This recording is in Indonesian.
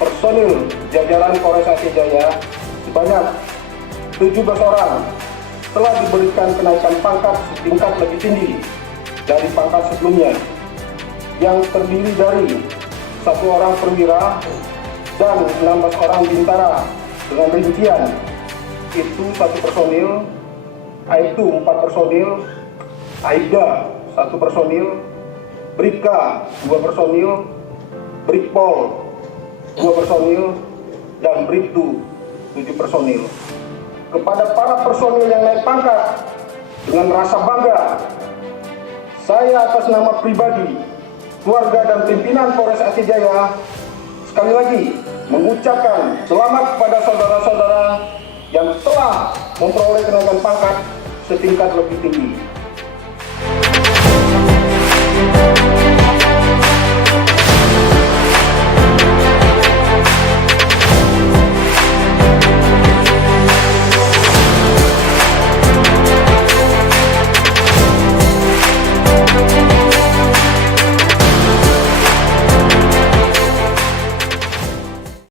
Personil jajaran Polres Aceh Jaya sebanyak 17 orang telah diberikan kenaikan pangkat setingkat lebih tinggi dari pangkat sebelumnya, yang terdiri dari 1 orang perwira dan 16 orang bintara dengan rincian itu 1 personil, Aibtu 4 personil, Aibda 1 personil, Bribka 2 personil, Brigpol 2 personil, dan Bribtu 7 personil. Kepada para personil yang naik pangkat, dengan rasa bangga, saya atas nama pribadi, keluarga dan pimpinan Polres Aceh Jaya sekali lagi mengucapkan selamat kepada saudara-saudara yang telah memperoleh kenaikan pangkat setingkat lebih tinggi.